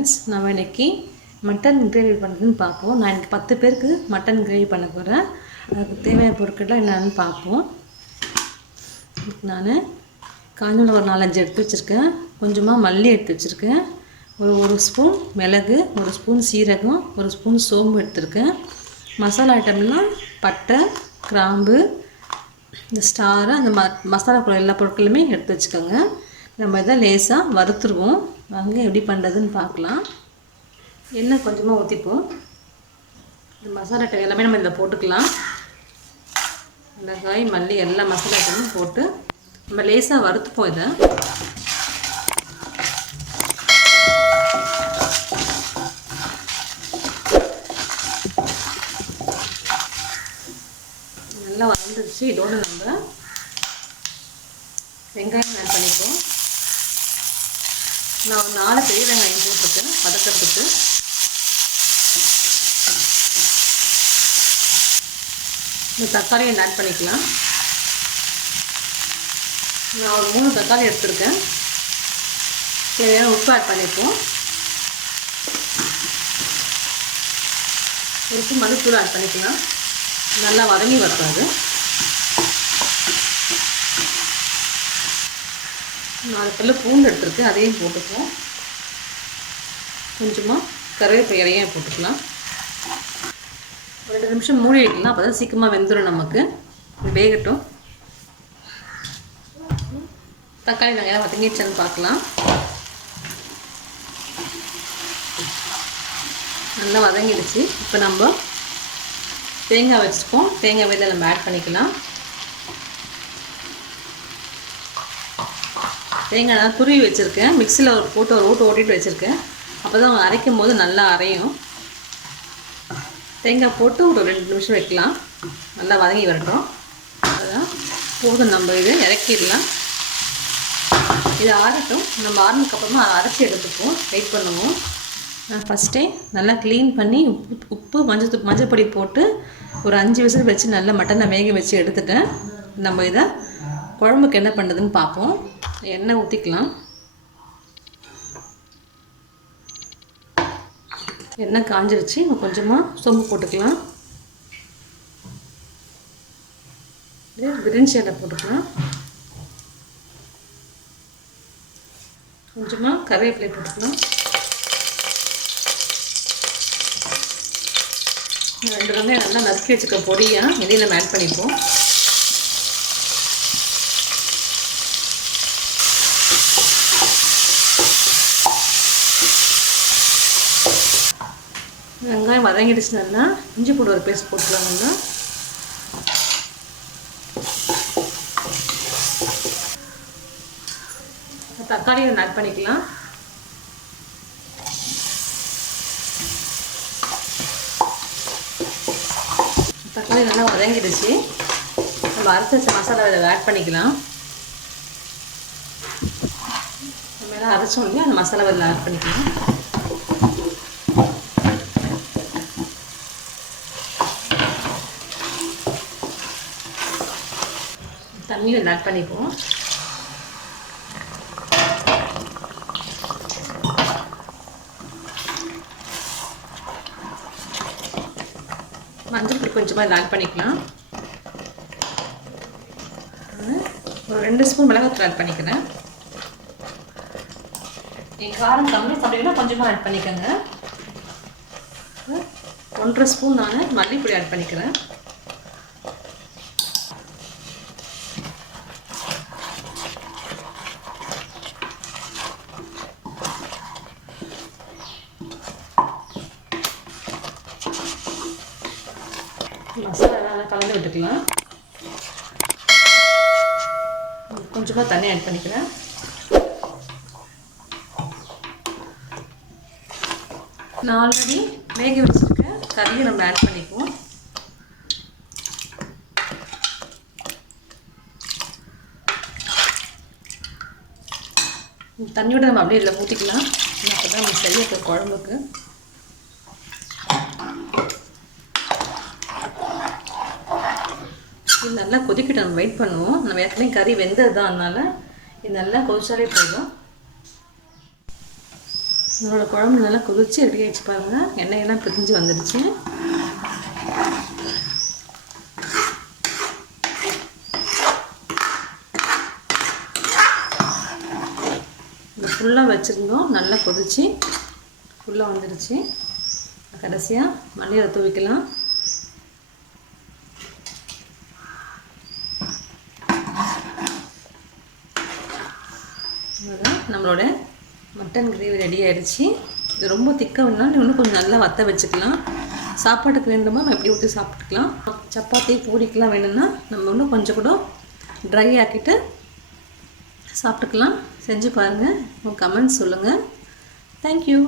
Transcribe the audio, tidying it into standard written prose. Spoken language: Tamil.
ஃப்ரெண்ட்ஸ், நம்ம இன்றைக்கி மட்டன் கிரேவி பண்ணுறதுன்னு பார்ப்போம். நான் இன்றைக்கி 10 பேருக்கு மட்டன் கிரேவி பண்ண போகிறேன். அதுக்கு தேவையான பொருட்கள்லாம் என்னென்னு பார்ப்போம். நான் காஞ்சமிளகா ஒரு 4-5 எடுத்து வச்சுருக்கேன். கொஞ்சமாக மல்லி எடுத்து வச்சுருக்கேன். ஒரு ஸ்பூன் மிளகு, 1 ஸ்பூன் சீரகம், 1 ஸ்பூன் சோம்பு எடுத்துருக்கேன். மசாலா ஐட்டம்னால் பட்டை, கிராம்பு, இந்த ஸ்டாரு, அந்த மசாலாக்குள்ள எல்லா பொருட்களுமே எடுத்து வச்சுக்கோங்க. நம்ம இதை லேசாக வறுத்துருவோம். வாங்க எப்படி பண்ணுறதுன்னு பார்க்கலாம். எண்ணெய் கொஞ்சமாக ஊற்றிப்போம். இந்த மசாலா ஐட்டம் எல்லாமே நம்ம இதில் போட்டுக்கலாம். மிளகாய், மல்லி எல்லா மசாலா ஐட்டமும் போட்டு நம்ம லேசாக வறுத்துப்போம். இதை நல்லா வறுந்துருச்சு. இதோடு நம்ம வெங்காயம் ஆட் பண்ணிப்போம். நான் ஒரு 4 பெரிய வெங்காயம் போட்டிருக்கேன் வதக்கிறதுக்கு. இந்த தக்காளியை ஆட் பண்ணிக்கலாம். நான் ஒரு 3 தக்காளி எடுத்துருக்கேன். தேவையான உப்பு ஆட் பண்ணிப்போம். உப்பு மல்லித்தூள் ஆட் பண்ணிக்கலாம். நல்லா வதங்கி வரக்கூடாது. 4 பல்லு பூண்டு எடுத்துருக்கு, அதையும் போட்டுக்கலாம். கொஞ்சமாக கருவேப்பிலை இலையும் போட்டுக்கலாம். ஒரு 2 நிமிஷம் மூடி வைக்கலாம். அப்போ தான் சீக்கிரமாக வெந்துடும். நமக்கு வேகட்டும். தக்காளி வெங்காயம் வதங்கிடுச்சான்னு பார்க்கலாம். நல்லா வதங்கிடுச்சு. இப்போ நம்ம தேங்காய் வச்சுருக்கோம். தேங்காய் இதில் நம்ம ஆட் பண்ணிக்கலாம். தேங்காய் நான் துருவி வச்சுருக்கேன். மிக்சியில் போட்டு ஒரு ஓட்டிட்டு வச்சுருக்கேன். அப்போ தான் அரைக்கும் போது நல்லா அரையும். தேங்காய் போட்டு ஒரு 2 நிமிஷம் வைக்கலாம். நல்லா வதங்கி வரட்டும். அதுதான் போதும். நம்ம இது இறக்கிடலாம். இது ஆறட்டும். நம்ம ஆறினதுக்கப்புறமா அரைச்சி எடுத்துப்போம். வெயிட் பண்ணுவோம். நான் ஃபஸ்ட்டே நல்லா க்ளீன் பண்ணி உப்பு மஞ்சள் பொடி போட்டு ஒரு 5 விசில் வச்சு நல்லா மட்டனை வேக வச்சு எடுத்துட்டேன். நம்ம இதை குழம்புக்கு என்ன பண்ணுறதுன்னு பார்ப்போம். எண்ணெய் ஊற்றிக்கலாம். எண்ணெய் காஞ்சிருச்சு. கொஞ்சமாக சோம்பு போட்டுக்கலாம். பிரிஞ்சி எண்ணெய் போட்டுக்கலாம். கொஞ்சமாக கருவேப்பிலை போட்டுக்கலாம். 2 வெங்காயம் நல்லா நசுக்கி வச்சுக்க பொடியாக இதையும் நம்ம ஆட் பண்ணிப்போம். வெங்காயம் வதங்கிடுச்சு. நல்லா இஞ்சி பூண்டு ஒரு பேஸ்ட் போட்டுக்கலாம். நல்லா தக்காளியை ஆட் பண்ணிக்கலாம். தக்காளி நல்லா வதங்கிடுச்சு. நம்ம அரைச்சி வச்ச மசாலா இதை ஆட் பண்ணிக்கலாம். நம்ம எல்லாம் அரைச்சோம் இல்லையா, அந்த மசாலா இதில் ஆட் பண்ணிக்கலாம். தண்ணியும் ஆட் பண்ணிப்போம். மஞ்சள் பொடி கொஞ்சமாக ஆட் பண்ணிக்கலாம். ஒரு 2 ஸ்பூன் மிளகாத்தூள் ஆட் பண்ணிக்கிறேன். காரம் கம்மி சாப்பிட்டீங்கன்னா கொஞ்சமாக ஆட் பண்ணிக்கோங்க. 1.5 ஸ்பூன் நான் மல்லிப்பொடி ஆட் பண்ணிக்கிறேன். மசாலா நல்லா கலந்து விட்டுக்கலாம். கொஞ்சமாக தண்ணி ஆட் பண்ணிக்கிறேன். நான் ஆல்ரெடி வேக வச்சுருக்கேன். கறியை நம்ம ஆட் பண்ணிக்குவோம். தண்ணியோட நம்ம அப்படியே இதில் ஊற்றிக்கலாம். அப்போ தான் நம்ம செய்ய குழம்புக்கு. இது நல்லா கொதிக்கிட்டு நம்ம வெயிட் பண்ணுவோம். நம்ம ஏற்கனவே கறி வெந்தது தான், அதனால் இது நல்லா கொதிச்சாலே போதும். நம்மளோட குழம்பு நல்லா கொதிச்சு ரெடி ஆகிடுச்சு பாருங்கள். எண்ணெயெல்லாம் பிரிஞ்சு வந்துடுச்சு. இது ஃபுல்லாக வச்சுருந்தோம், நல்லா கொதிச்சு ஃபுல்லாக வந்துடுச்சு. கடைசியாக மல்லியை தூவிக்கலாம். நம்மளோட மட்டன் கிரேவி ரெடி ஆகிடுச்சு. இது ரொம்ப திக்காக வேணும்னா இன்னும் கொஞ்சம் நல்லா வற்ற வச்சுக்கலாம். சாப்பாட்டுக்கு வேண்டுமா நம்ம எப்படி ஊற்றி சாப்பிட்டுக்கலாம். சப்பாத்தி பூரிக்கெலாம் வேணும்னா நம்ம இன்னும் கொஞ்சம் கூட ட்ரை ஆக்கிட்டு சாப்பிட்டுக்கலாம். செஞ்சு பாருங்கள், உங்கள் கமெண்ட்ஸ் சொல்லுங்கள். தேங்க்யூ.